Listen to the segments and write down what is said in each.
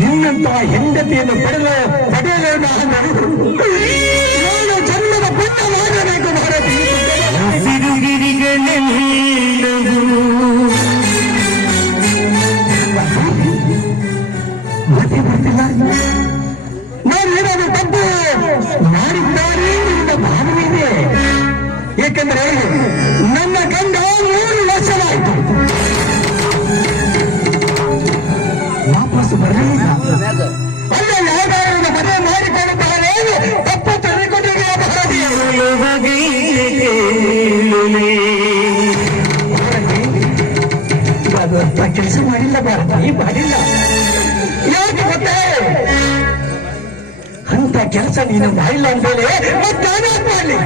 ನಿನ್ನಂತ ಹೆಂಡತಿಯನ್ನು ಪಡೆಯಲು ನಾನು ಜನ್ಮದ ಪುಣ್ಯವಾಗಬೇಕು ಭಾರತಿ. ನಾನೇನಾದರೂ ತಪ್ಪು ಮಾಡಿದ್ದಾರೆ ಎನ್ನುವ ಭಾವನೆ. ಏಕೆಂದರೆ ನನ್ನ ಗಂಡ 3 ವರ್ಷವಾಯಿತು, ವಾಪಸ್ ಬರಲಿಲ್ಲ. ಅಲ್ಲ ಯಾವ್ದಾರ ಮದುವೆ ಮಾಡಿಕೊಳ್ಳುತ್ತಾರೆ, ತಪ್ಪು ತಿಳಿದುಕೊಂಡಿರುವ ಭಾರತೀಯ ಕೆಲಸ ಮಾಡಿಲ್ಲ ಭಾರತಿ, ಮಾಡಿಲ್ಲ. ಯಾಕೆ ಗೊತ್ತೇ? ಅಂತ ಕೆಲಸ ನೀನು ಮಾಡಿಲ್ಲ ಅಂದೇಳಿ ಮತ್ತಾನೇ ಮಾಡಲಿ.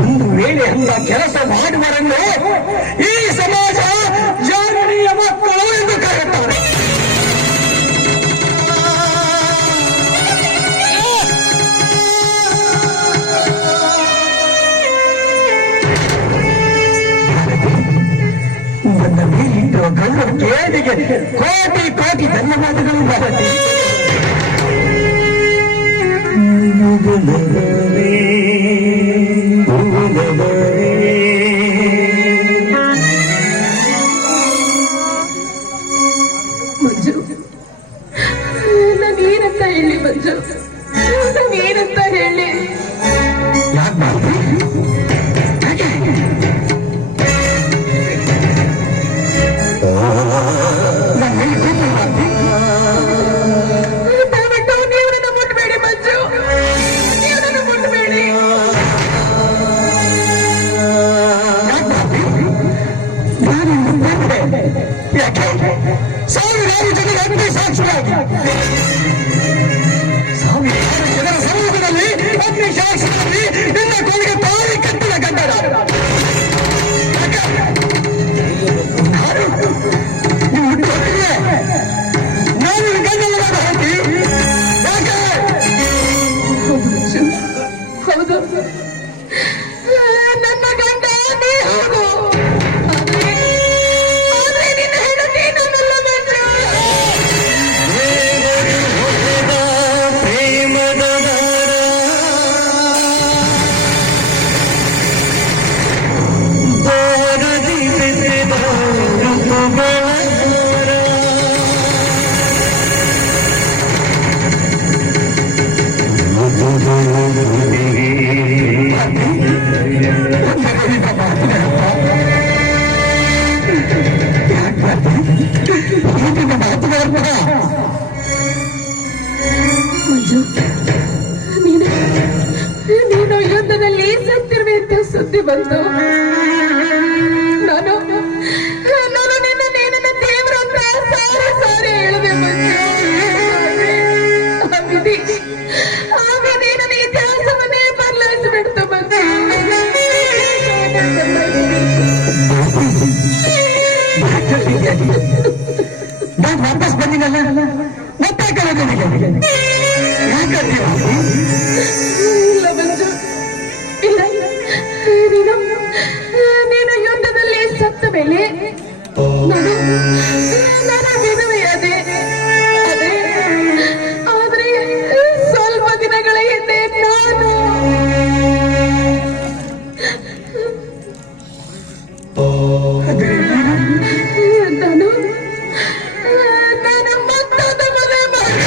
ಒಂದು ವೇಳೆ ಅಂತ ಕೆಲಸ ಮಾಡುವರನ್ನು ಈ ಸಮಾಜ ಜಾಗರಣೀಯ ಮಕ್ಕಳು ಎಂದು ಕರೆಯುತ್ತಾರೆ. ನನ್ನ ಮೇಲಿಟ್ಟಿರುವ ಕಣ್ಣು ಕೇಳಿಗೆ ಕೋಟಿ ಕೋಟಿ ಧನ್ಯವಾದಗಳು ಭಾರತಿ. ಮಂಜು, ನಾನೇನಂತ ಹೇಳಿ ಮಂಜು, ನಾನೇನಂತ ಹೇಳಿ? ಸಾವಿರಾರು ಜನರ ಅಗ್ನಿ ಸಾಕ್ಷಿಯಾಗಿ, ಸಾವಿರಾರು ಜನರ ಸಮೂಹದಲ್ಲಿ ಅಗ್ನಿ ಸಾಕ್ಷಿಯಾಗಿ ನಿನ್ನ ಕೊನೆಗೆ ತಾಳಿ ಕಟ್ಟಿದ ಗಂಡನ ನಾನು ಗಂಡನ ಹಾಕಿ ಯಾಕೆ? ಹೌದು, ನನ್ನ ಗಂಡ ಹೌದು. ಮಂಜು, ನೀನು ಯುದ್ಧದಲ್ಲಿ ಸತ್ತಿರುವೆ ಅಂತ ಸುದ್ದಿ ಬಂತು. ನಾನು ನಿನ್ನ ದೇವರ ಅಂತ ಸಾರಿ ಹೇಳಿದೆ ಮಂಜು. ಆ ವಿಧಿ ನನ್ನ ಇತಿಹಾಸವನ್ನೇ ಬದಲಾಯಿಸಿಬಿಡ್ತು ಮಂಜು. ನಾನು ವಾಪಸ್ ಬಂದಿನಲ್ಲ, ಮತ್ತೆ ಇಲ್ಲ ಮಂಜು, ಇಲ್ಲ. ನೀನು ಯುದ್ಧದಲ್ಲಿ ಸತ್ತ ಮೇಲೆ ನಾನು ವಿಧವೆಯಾದೆ. ಆದ್ರೆ ಸ್ವಲ್ಪ ದಿನಗಳ ಹಿಂದೆ ನಾನು ಮತ್ತೊಂದು ಮದುವೆ ಮಾಡಿ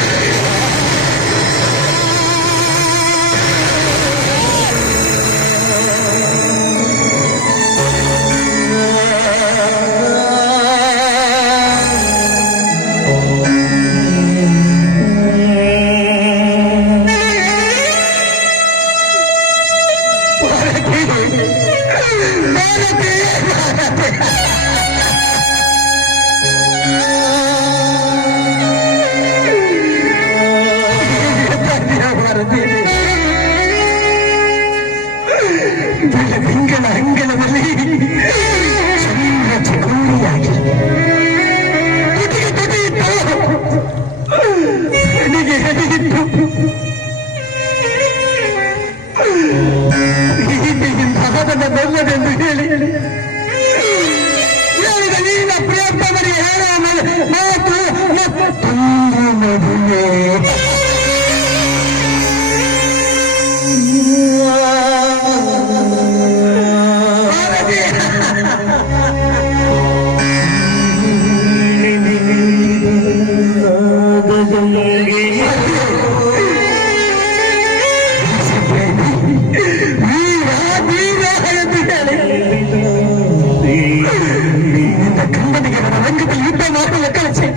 ಗಂಡನಿಗೆ ನನ್ನ ರಂಗದಲ್ಲಿ ಯುದ್ಧ ಮಾಡಲು ಕಳಿಸಿ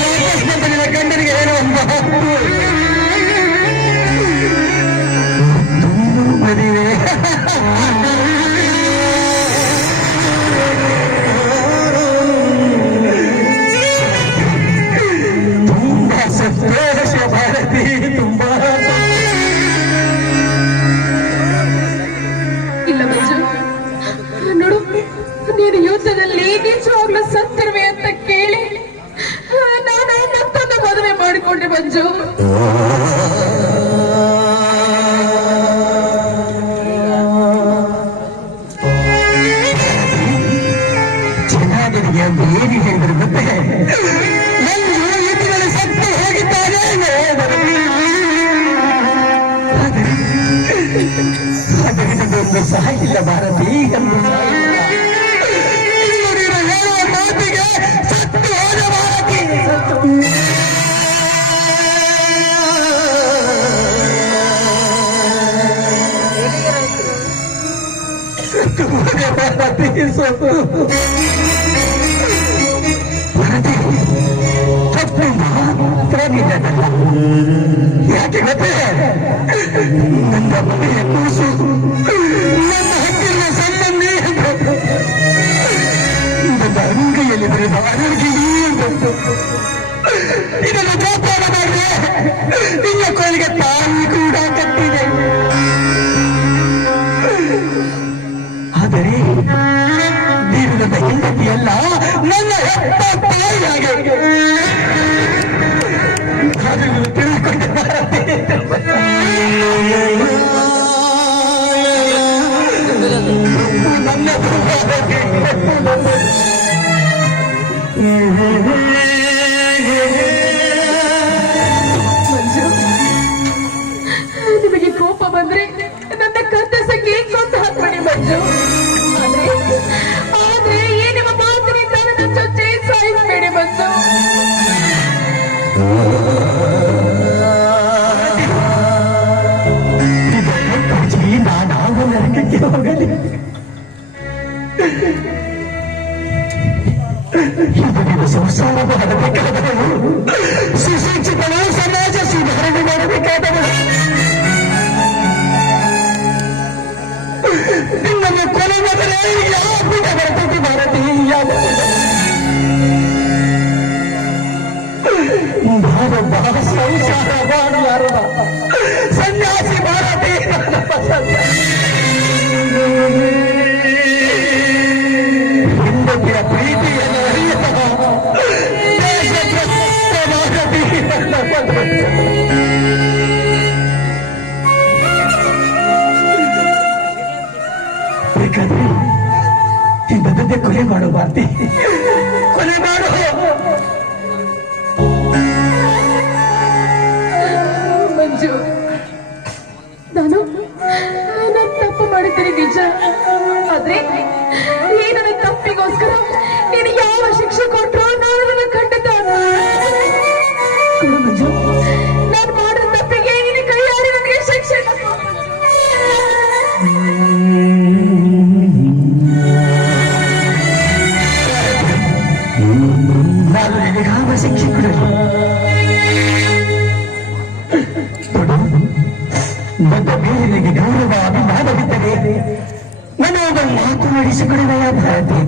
ವಾಪಸ್ ಬಂದ ನಿನ್ನ ಗಂಡನಿಗೆ ಹೇಳುವ ಮಾತು ಮದುವೆ ತುಂಬಾ ಸಂತೋಷ ಭಾರತಿ, ತುಂಬಾ ಇಲ್ಲ ಮಂಜು, ನೋಡು, ನೀನು ಯುದ್ಧದಲ್ಲಿ ನಿಜವಾಗ್ಲೂ ಸತ್ತಿರುವೆ ಅಂತ ಕೇಳಿ ನಾನು ಮತ್ತೊಂದು ಮದುವೆ ಮಾಡಿಕೊಂಡೆ ಮಂಜು. ಚೆನ್ನಾಗಿ ಏನು ಹೇಳಿದ್ರು ಮತ್ತೆ ಮಂಜು ಯುದ್ಧದಲ್ಲಿ ಸತ್ತು ಹೋಗಿದ್ದಾರೆ. ಅದರಿಂದ ಸಹ ಇಲ್ಲ ಭಾರತಿ, ಎಂದು ಸಹ ಇಲ್ಲ. ಇನ್ನು ನೀನು ಹೇಳುವ ಮಾತಿಗೆ ಸತ್ತು ಹೋದ ಭಾರತಿ, ಸತ್ತು ಹೋದ ಭಾರತಿ, ಸತ್ತು ಭಾರತಿ. ತಪ್ಪು ಮಾತ್ರ ನಿನ್ನದಲ್ಲ. ಯಾಕೆ ಗೊತ್ತೇ, ನನ್ನ ಮನೆಯ ಕೂಸು, ನನ್ನ ಹತ್ತಿರ ಸಂಬಂಧಿ, ನನ್ನ ಅಂಗೈಯಲ್ಲಿ ಬರೆದ ಅನರ್ಗಿ ಇದನ್ನು ಜೋಪಾನ ಮಾಡಿದೆ. ನಿನ್ನ ಕೋಲಿಗೆ ತಾಯಿ ಕೂಡ ಕಟ್ಟಿದೆ. ಆದರೆ ನೀನು ನನ್ನ ಹೆಂಡತಿಯಲ್ಲ, ನನ್ನ ಹೆತ್ತ ತಾಯಿಯಾಗೆ ಅದನ್ನು ತಿಳ್ಕೊಂಡೆ ಭಾರತಿ. ನನ್ನ ಮಂಜು, ನಿಮಗೆ ಕೋಪ ಬಂದ್ರೆ ನನ್ನ ಕತ್ತ ಸಂಖ್ಯೆ ಕೊಂದು ಹಾಕ್ಬೇಡಿ ಮಂಜು. ಆದ್ರೆ ಈ ನಿಮ್ಮ ಮಾತಿನಿಂದ ನನ್ನ ಚೊಚ್ಚೆ ಸಾಯಿಸಬೇಡಿ ಮಂಜು. ನಾನಾಗ ನರಕಕ್ಕೆ ಹೋಗಲಿ. ಇದು ನೀನು ಸಂಸಾರ ಮಾಡಬೇಕಾದವಳು, ಸುಶಿಕ್ಷಿತಳು, ಸಮಾಜ ಸುಧಾರಣೆ ಮಾಡಬೇಕಾದವಳು. ನಿನ್ನನ್ನು ಕೊಲೆ ಮಾಡಿದರೆ ಯಾವ ಪೀಠ ಬರ್ತೈತಿ ಭಾರತಿ, ಯಾವ ಭಾರತ ಸಂಸಾರ ಮಾಡಲಾರದ ಸನ್ಯಾಸಿ ಭಾರತಿ. ಹೆಂಡತಿಯ ಪ್ರೀತಿಯನ್ನು ಅರಿಯದ ದೇಶಭ್ರಷ್ಟ ಭಾರತಿ. ಬೇಕಾದ್ರೆ ನಿನ್ನದನ್ನೇ ಕೊಲೆ ಮಾಡು ಭಾರತಿ, ಕೊಲೆ ಮಾಡು. ಮಂಜು, ನಾನು ತಪ್ಪು ಮಾಡಿದ್ದೀನಿ ನಿಜ. ಆದ್ರೆ ಈ ನನ್ನ ತಪ್ಪಿಗೋಸ್ಕರ ನೀನು ಯಾವ ಶಿಕ್ಷೆ ಕೊಟ್ಟರು ನಾನು ನನ್ನ ಖಂಡಿತ ಕೊಡು ಮಂಜು. ನಾನು ಮಾಡಿದ ತಪ್ಪಿಗೆ ನಿನ್ನ ಕೈಯಾರೆ ನನಗೆ ಶಿಕ್ಷೆ ನಾನು ನಿನಗಾವ ಶಿಕ್ಷೆ ಕೊಡಲು ನನ್ನ ಮೇಲೆ ನಿನಗೆ ಗೌರವ ಅಭಿಮಾನವಿದ್ದರೆ ನನಗೆ ಮಾತು ನಡೆಸಿಕೊಡುವೆಯ ಭಾರತಿ.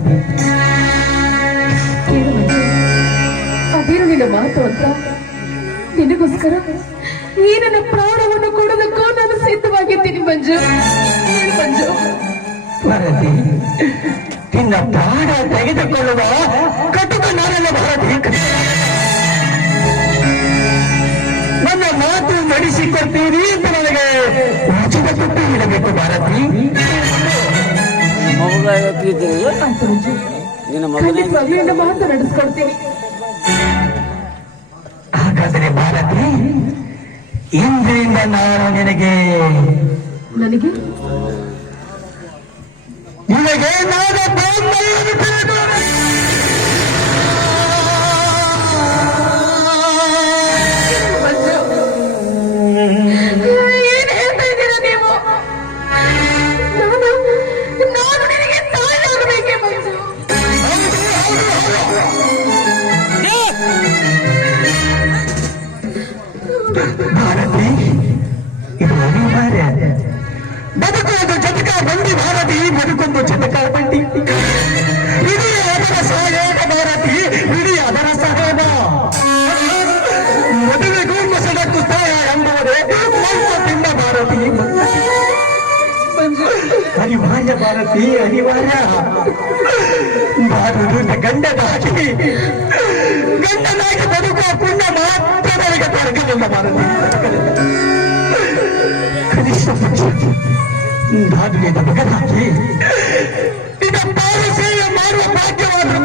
ಅದೇನು ನಿನ್ನ ಮಾತು ಅಂತ ನಿನಗೋಸ್ಕರ ಈ ನನ್ನ ಪ್ರಾಣವನ್ನು ಕೊಡೋದಕ್ಕೂ ನಾನು ಸಿದ್ಧವಾಗಿದ್ದೀನಿ ಮಂಜು. ಮಂಜು, ಭಾರತಿ, ನಿನ್ನ ಪ್ರಾಣ ತೆಗೆದುಕೊಳ್ಳುವ ಕಟುಕ ನಾನಲ್ಲ ಭಾರತಿ. ನನ್ನ ಮಾತು ನಡೆಸಿಕೊಡ್ತೀರಿ ಅಂತ ನನಗೆ ಉಚಿತ ಕೊಟ್ಟು ಇಡಬೇಕು ಭಾರತಿ. ಆಯ್ತು ಮಂಜು, ಖಂಡಿತವಾಗ್ಲೂ ನಿನ್ನ ಮಾತು ನಡೆಸ್ಕೊಡ್ತೀನಿ. ಹಾಗಾದರೆ ಭಾರತಿ, ಇಂದಿನಿಂದ ನಾನು ನಿನಗೆ ನನಗೆ ನಾದ ಬಾಂಧವ್ಯವನ್ನು ಬೇಕು. ಏನ್ ಹೇಳ್ತಾ ಇದ್ದೀರಾ ನೀವು? ನಾನು ನಿನಗೆ ತಾಯಿ ಆಗಬೇಕೆ ಮಂಜು. ಭಾರತಿ ಇದು ಅನಿವಾರ್ಯ. ಬದುಕೋದು ಜಟಕ ಬಂಡಿ ಭಾರತಿ, ಬದುಕೊಂದು ಜಟಕ ಬಂಡಿ. ಇಡೀ ಅದರ ಸಹಯೋಗ ಭಾರತಿ, ಇಡೀ ಅದರ ಸಹಯೋಗ. ಮದುವೆಗೂ ಮಸಡಕ್ಕೂ ಸಹಾಯ ಎಂಬುವುದೇ ಮಂಕುತಿಮ್ಮ ಭಾರತಿ. ಅನಿವಾರ್ಯ ಭಾರತಿ, ಅನಿವಾರ್ಯ. ಬಾರುವುದು ಗಂಡನಾಗಿ ಬದುಕುವ ಪುಣ್ಯ ಮಾತ್ರ ನನಗೆ ತರಗಲಿಲ್ಲ ಭಾರತಿ. ಕನಿಷ್ಠ ಪಕ್ಷ ಬಾಧುವಿನ ಮಗನಾಗಿ ನಿನ್ನ ಪಾದ ಸೇವೆ ಮಾಡುವ ಭಾಗ್ಯವಾದರೂ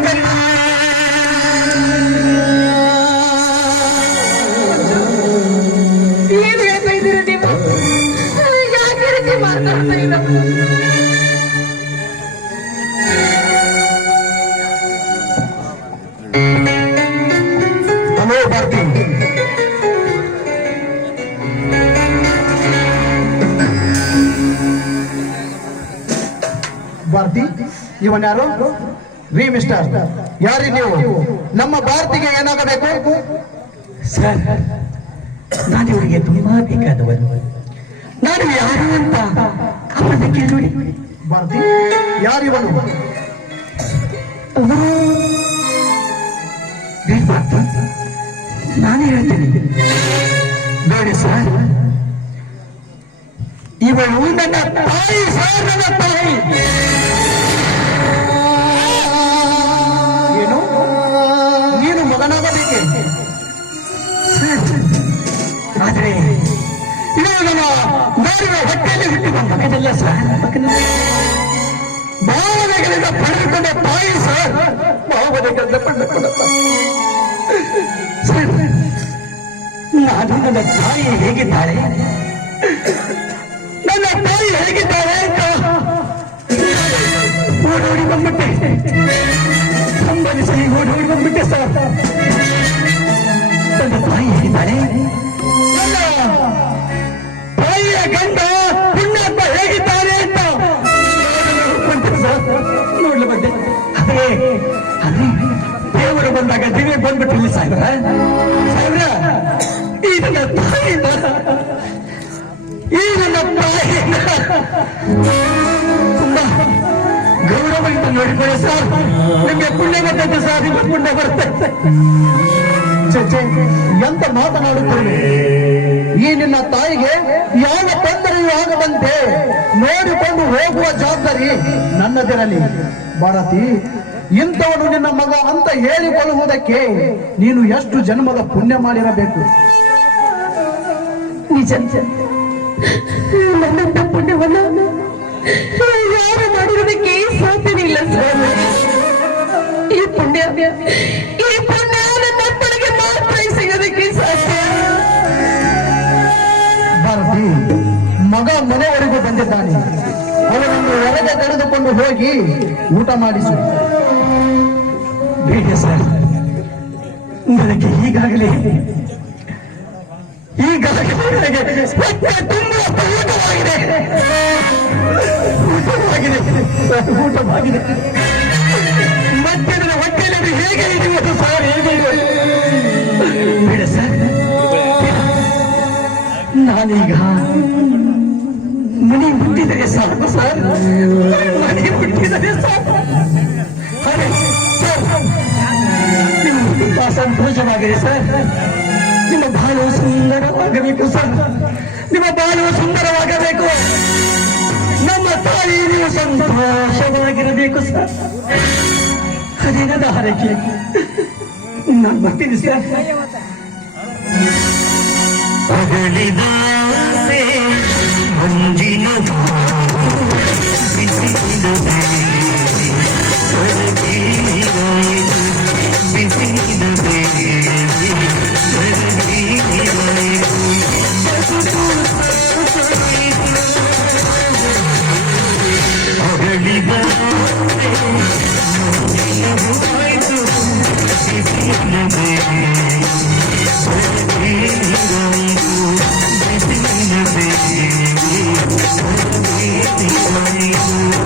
ಏನು ಹೇಳ್ತಾ ಇದ್ದೀರಿ ನೀವು? ಯಾಕೆ ರೀತಿ ಮಾತಾಡ್ತಾ ಇಲ್ಲ? ಹಲೋ ಭಾರತಿ, ಭಾರತಿ ಇವನ್ಯಾರು? ರೀ ಮಿಸ್ಟರ್, ಯಾರಿ ನೀವು? ನಮ್ಮ ಭಾರತಿಗೆ ಏನಾಗಬೇಕು? ಸರ್, ನಾನು ಇವರಿಗೆ ತುಂಬಾ ಬೇಕಾದವನು. ನಾನು ಯಾರು ಅಂತ ಅವರನ್ನು ಕೇಳಿ. ಭಾರತಿ, ಯಾರಿವನು? ಅವರು ನಾನೇ ಹೇಳ್ತೀನಿ ನೋಡಿ ಸರ್, ಇವಳು ನನ್ನ ತಾಯಿ ಸರ್, ನನ್ನ ತಾಯಿ. ಏನು? ನೀನು ಮಗನಾಗಬೇಕೆ? ಆದ್ರೆ ಇವಳು ನನ್ನ ನೋಡಿದ ಹೊಟ್ಟೆಯಲ್ಲಿ ಹುಟ್ಟಿದ ಮಗನಲ್ಲ ಸರ್, ಭಾವನೆಗಳಿಂದ ಪಡೆದುಕೊಂಡ ತಾಯಿ ಸರ್, ಭಾವನೆಗಳಿಂದ ಪಡೆದುಕೊಂಡ ಸರ್. ನಾನು ನನ್ನ ತಾಯಿ ಹೇಗಿದ್ದಾಳೆ, ನನ್ನ ತಾಯಿ ಹೇಗಿದ್ದಾಳೆ ಅಂತ ಓಡೋಡಿ ಬಂದ್ಬಿಟ್ಟೆ, ಸಂಬಂಧಿಸಿ ಓಡೋಡಿ ಬಂದ್ಬಿಟ್ಟೆ ಸರ್. ನನ್ನ ತಾಯಿ ಹೇಗಿದ್ದಾಳೆ, ನನ್ನ ತಾಯಿಯ ಗಂಡ ಪುಣ್ಯಾತ್ಮ ಹೇಗಿದ್ದಾನೆ ಅಂತ ನೋಡ್ಲು ಬಂದೆ. ಅದೇ ದೇವರು ಬಂದಾಗ ದಿವ್ಯ ಬಂದ್ಬಿಟ್ಟಿಲ್ಲ ಸಾಹೇಬ್ರ. ಸಾಹೇಬ್ರ, ಈ ನನ್ನ ತಾಯಿನ ತುಂಬಾ ಗೌರವದಿಂದ ನೋಡಿಕೊಳ್ಳಿ ಸರ್. ನಿಮಗೆ ಪುಣ್ಯ ಬರ್ತೈತೆ ಸರ್, ನಿಮಗೆ ಪುಣ್ಯ ಬರ್ತೈತೆ. ಎಂತ ಮಾತನಾಡುತ್ತೇನೆ? ಈ ನಿನ್ನ ತಾಯಿಗೆ ಯಾವ ತೊಂದರೆಯೂ ಆಗದಂತೆ ನೋಡಿಕೊಂಡು ಹೋಗುವ ಜವಾಬ್ದಾರಿ ನನ್ನದಿರಲಿ. ಭಾರತಿ, ಇಂಥವನು ನಿನ್ನ ಮಗ ಅಂತ ಹೇಳಿಕೊಳ್ಳುವುದಕ್ಕೆ ನೀನು ಎಷ್ಟು ಜನ್ಮದ ಪುಣ್ಯ ಮಾಡಿರಬೇಕು. ನಿಜ, ನನ್ನಂತ ಪುಣ್ಯವನ್ನ ಯಾರು ಮಾಡಿರೋದಕ್ಕೆ ಸಾಧ್ಯನೇ ಇಲ್ಲ ಸರ್. ಈ ಪುಣ್ಯ ನನ್ನ ಅಪ್ಪನಿಗೆ ಮಾತ್ರ ಸಿಗೋದಕ್ಕೆ ಸಾಧ್ಯ. ಭಾರತಿ, ಮಗ ಮನೆಯವರೆಗೂ ಬಂದಿದ್ದಾನೆ. ಅವನನ್ನು ಹೊರಗೆ ತೆಗೆದುಕೊಂಡು ಹೋಗಿ ಊಟ ಮಾಡಿಸು. ಬೇಡ ಸರ್, ನನಗೆ ಈಗಾಗಲೇ ನನಗೆ ಹೊಟ್ಟೆ ತುಂಬಾ ಊಟವಾಗಿದೆ. ಮತ್ತೆ ನನ್ನ ಹೊಟ್ಟೆಯಲ್ಲಿ ಹೇಗೆ ಇದೆಯೋ ಸರ್, ಹೇಗೆ ಇದೆ? ಬೇಡ ಸರ್, ನಾನೀಗ ಮನೆ ಮುಟ್ಟಿದರೆ ಸಾಕು ಸರ್, ಮನೆ ಮುಟ್ಟಿದರೆ ಸಾಕು. ಅದೇ ಸರ್, ನೀವು ತುಂಬಾ ಸಂತೋಷವಾಗಿದೆ ಸರ್. ನಿಮ್ಮ ಬಾಳು ಸುಂದರವಾಗಬೇಕು ಸರ್, ನಿಮ್ಮ ಬಾಳು ಸುಂದರವಾಗಬೇಕು. ನಮ್ಮ ತಾಯಿ ನೀವು ಸಂತೋಷವಾಗಿರಬೇಕು ಸರ್. ಅದೇ ನನ್ನ ಹಾರೈಕೆ. ನಾನು ಬರ್ತೀನಿ ಸರ್. Thank you.